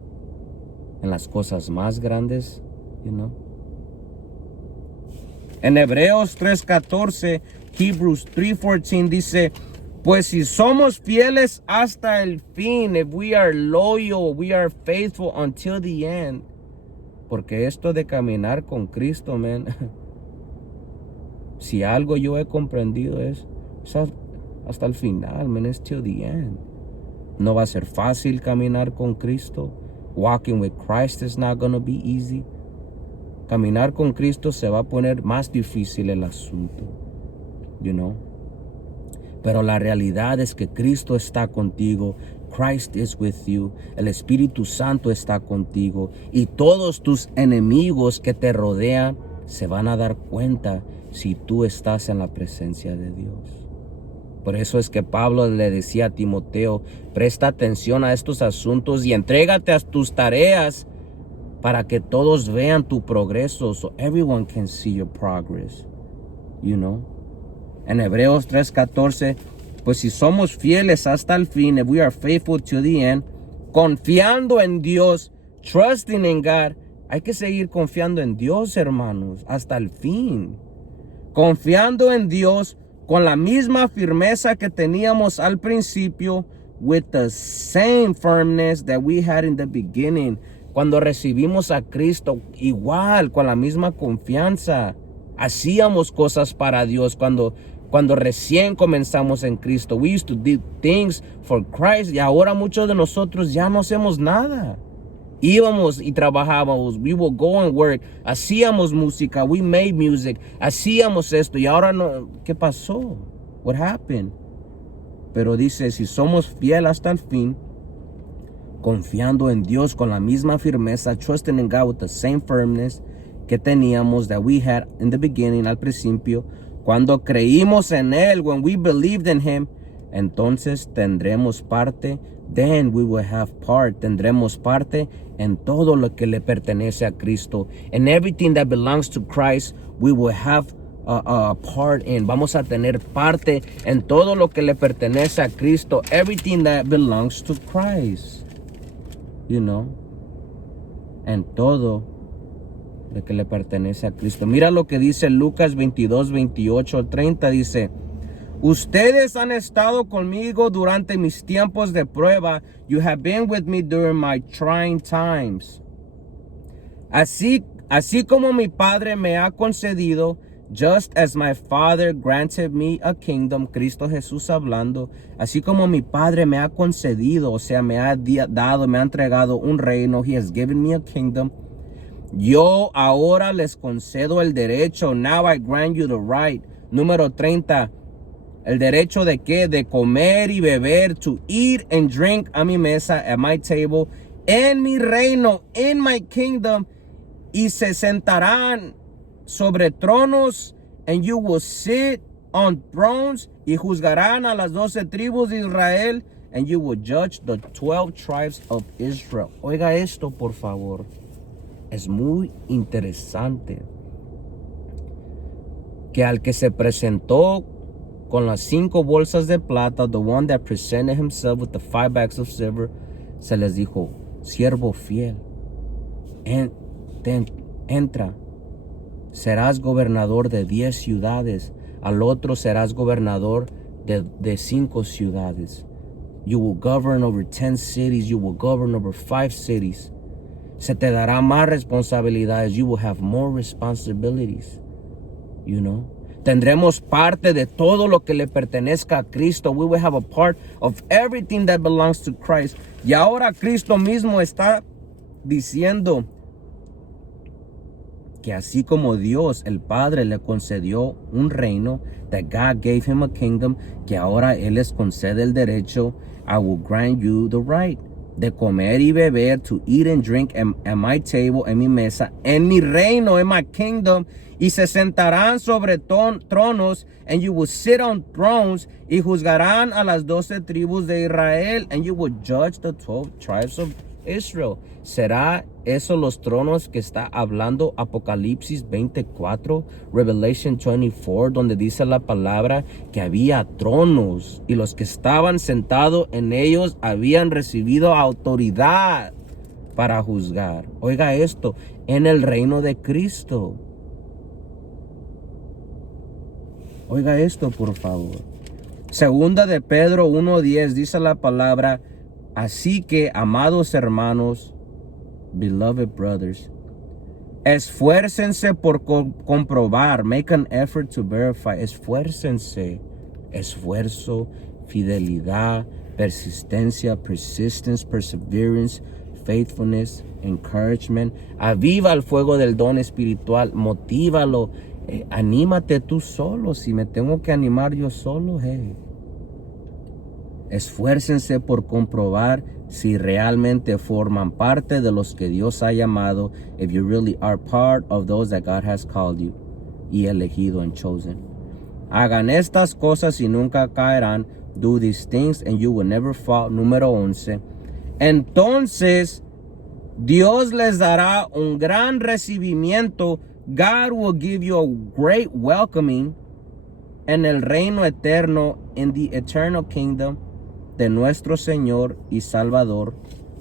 en las cosas más grandes, you know. En Hebreos 3:14 Hebrews 3:14 dice, pues si somos fieles hasta el fin, if we are loyal, we are faithful until the end. Porque esto de caminar con Cristo, man, si algo yo he comprendido es hasta el final, man, it's till the end. No va a ser fácil caminar con Cristo. Walking with Christ is not going to be easy. Caminar con Cristo se va a poner más difícil el asunto, you know. Pero la realidad es que Cristo está contigo. Christ is with you. El Espíritu Santo está contigo. Y todos tus enemigos que te rodean se van a dar cuenta si tú estás en la presencia de Dios. Por eso es que Pablo le decía a Timoteo, presta atención a estos asuntos y entrégate a tus tareas para que todos vean tu progreso, so everyone can see your progress, you know. En Hebreos 3:14, pues si somos fieles hasta el fin, if we are faithful to the end, confiando en Dios, trusting in God, hay que seguir confiando en Dios, hermanos, hasta el fin. Confiando en Dios con la misma firmeza que teníamos al principio, with the same firmness that we had in the beginning. Cuando recibimos a Cristo, igual, con la misma confianza, hacíamos cosas para Dios. Cuando recién comenzamos en Cristo, we used to do things for Christ. Y ahora muchos de nosotros ya no hacemos nada. Íbamos y trabajábamos, we will go and work, hacíamos música, we made music, hacíamos esto. Y ahora no, ¿qué pasó? What happened? Pero dice, si somos fieles hasta el fin, confiando en Dios con la misma firmeza, trusting in God with the same firmness que teníamos that we had in the beginning, al principio, cuando creímos en Él, when we believed in Him, entonces tendremos parte, then we will have part, tendremos parte en todo lo que le pertenece a Cristo. In everything that belongs to Christ, we will have a part in. Vamos a tener parte en todo lo que le pertenece a Cristo. Everything that belongs to Christ. You know, en todo lo que le pertenece a Cristo. Mira lo que dice Lucas 22, 28, 30, dice, ustedes han estado conmigo durante mis tiempos de prueba. You have been with me during my trying times. Así como mi Padre me ha concedido, just as my Father granted me a kingdom, Cristo Jesús hablando, así como mi Padre me ha concedido, o sea, me ha dado, me ha entregado un reino, He has given me a kingdom, yo ahora les concedo el derecho, now I grant you the right. Número 30, ¿el derecho de qué? De comer y beber, to eat and drink a mi mesa, at my table, en mi reino, in my kingdom, y se sentarán sobre tronos, and you will sit on thrones, y juzgarán a las 12 tribus de Israel, and you will judge the 12 tribes of Israel. Oiga esto, por favor. Es muy interesante que al que se presentó con las 5 bolsas de plata, the one that presented himself with the 5 bags of silver, se les dijo, siervo fiel, entra, serás gobernador de 10 ciudades, al otro serás gobernador de 5 ciudades. You will govern over 10 cities, you will govern over 5 cities. Se te dará más responsabilidades, you will have more responsibilities, you know. Tendremos parte de todo lo que le pertenezca a Cristo. We will have a part of everything that belongs to Christ. Y ahora Cristo mismo está diciendo que así como Dios, el Padre, le concedió un reino, that God gave him a kingdom, que ahora Él les concede el derecho, I will grant you the right, de comer y beber, to eat and drink at my table, en mi mesa, en mi reino, en my kingdom, y se sentarán sobre tronos, and you will sit on thrones, y juzgarán a las 12 tribus de Israel, and you will judge the 12 tribes of Israel. ¿Será eso los tronos que está hablando Apocalipsis 24, Revelation 24, donde dice la palabra que había tronos y los que estaban sentados en ellos habían recibido autoridad para juzgar? Oiga esto, en el reino de Cristo. Oiga esto, por favor. Segunda de Pedro 1:10 dice la palabra, así que, amados hermanos, beloved brothers, esfuércense por comprobar, make an effort to verify, esfuércense, esfuerzo, fidelidad, persistencia, persistence, perseverance, faithfulness, encouragement. Aviva el fuego del don espiritual, motívalo, anímate tú solo, si me tengo que animar yo solo, hey. Esfuércense por comprobar si realmente forman parte de los que Dios ha llamado, if you really are part of those that God has called you, y elegido and chosen. Hagan estas cosas y nunca caerán. Do these things and you will never fall. Número 11. Entonces, Dios les dará un gran recibimiento. God will give you a great welcoming en el reino eterno, in the eternal kingdom de nuestro Señor y Salvador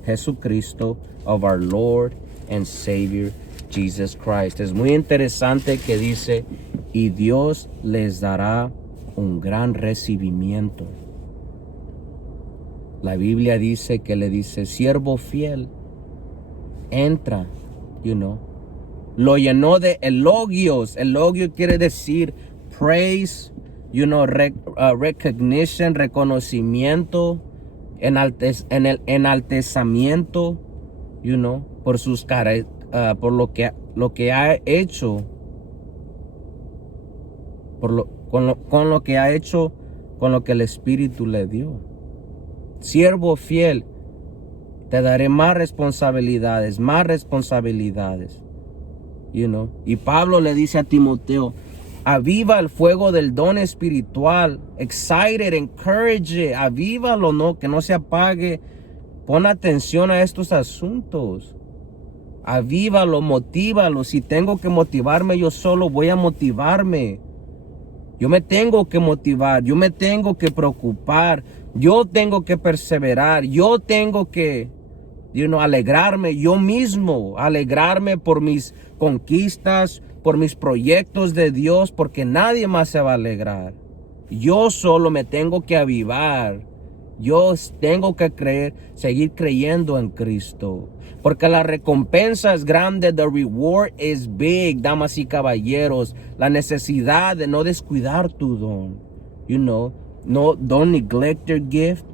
Jesucristo, of our Lord and Savior Jesus Christ. Es muy interesante que dice, y Dios les dará un gran recibimiento. La Biblia dice que le dice, siervo fiel, entra, Lo llenó de elogios. Elogio quiere decir praise, recognition, reconocimiento, enaltecimiento, por sus caras, por lo que ha hecho, con lo que ha hecho, con lo que el Espíritu le dio. Siervo fiel, te daré más responsabilidades. Y Pablo le dice a Timoteo, aviva el fuego del don espiritual, excited, encourage, avívalo, no, que no se apague. Pon atención a estos asuntos. Avívalo, motívalo. Si tengo que motivarme yo solo, voy a motivarme. Yo me tengo que motivar, yo me tengo que preocupar, yo tengo que perseverar, yo tengo que, alegrarme yo mismo, alegrarme por mis conquistas, por mis proyectos de Dios, porque nadie más se va a alegrar. Yo solo me tengo que avivar. Yo tengo que seguir creyendo en Cristo, porque la recompensa es grande. The reward is big, damas y caballeros. La necesidad de no descuidar tu don, no, don't neglect your gift,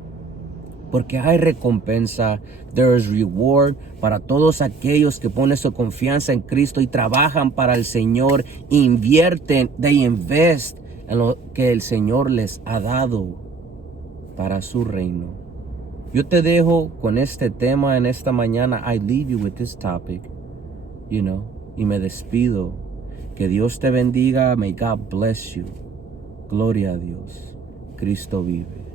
porque hay recompensa. There is reward para todos aquellos que ponen su confianza en Cristo y trabajan para el Señor, invierten, they invest en lo que el Señor les ha dado para su reino. Yo te dejo con este tema en esta mañana. I leave you with this topic, y me despido. Que Dios te bendiga. May God bless you. Gloria a Dios. Cristo vive.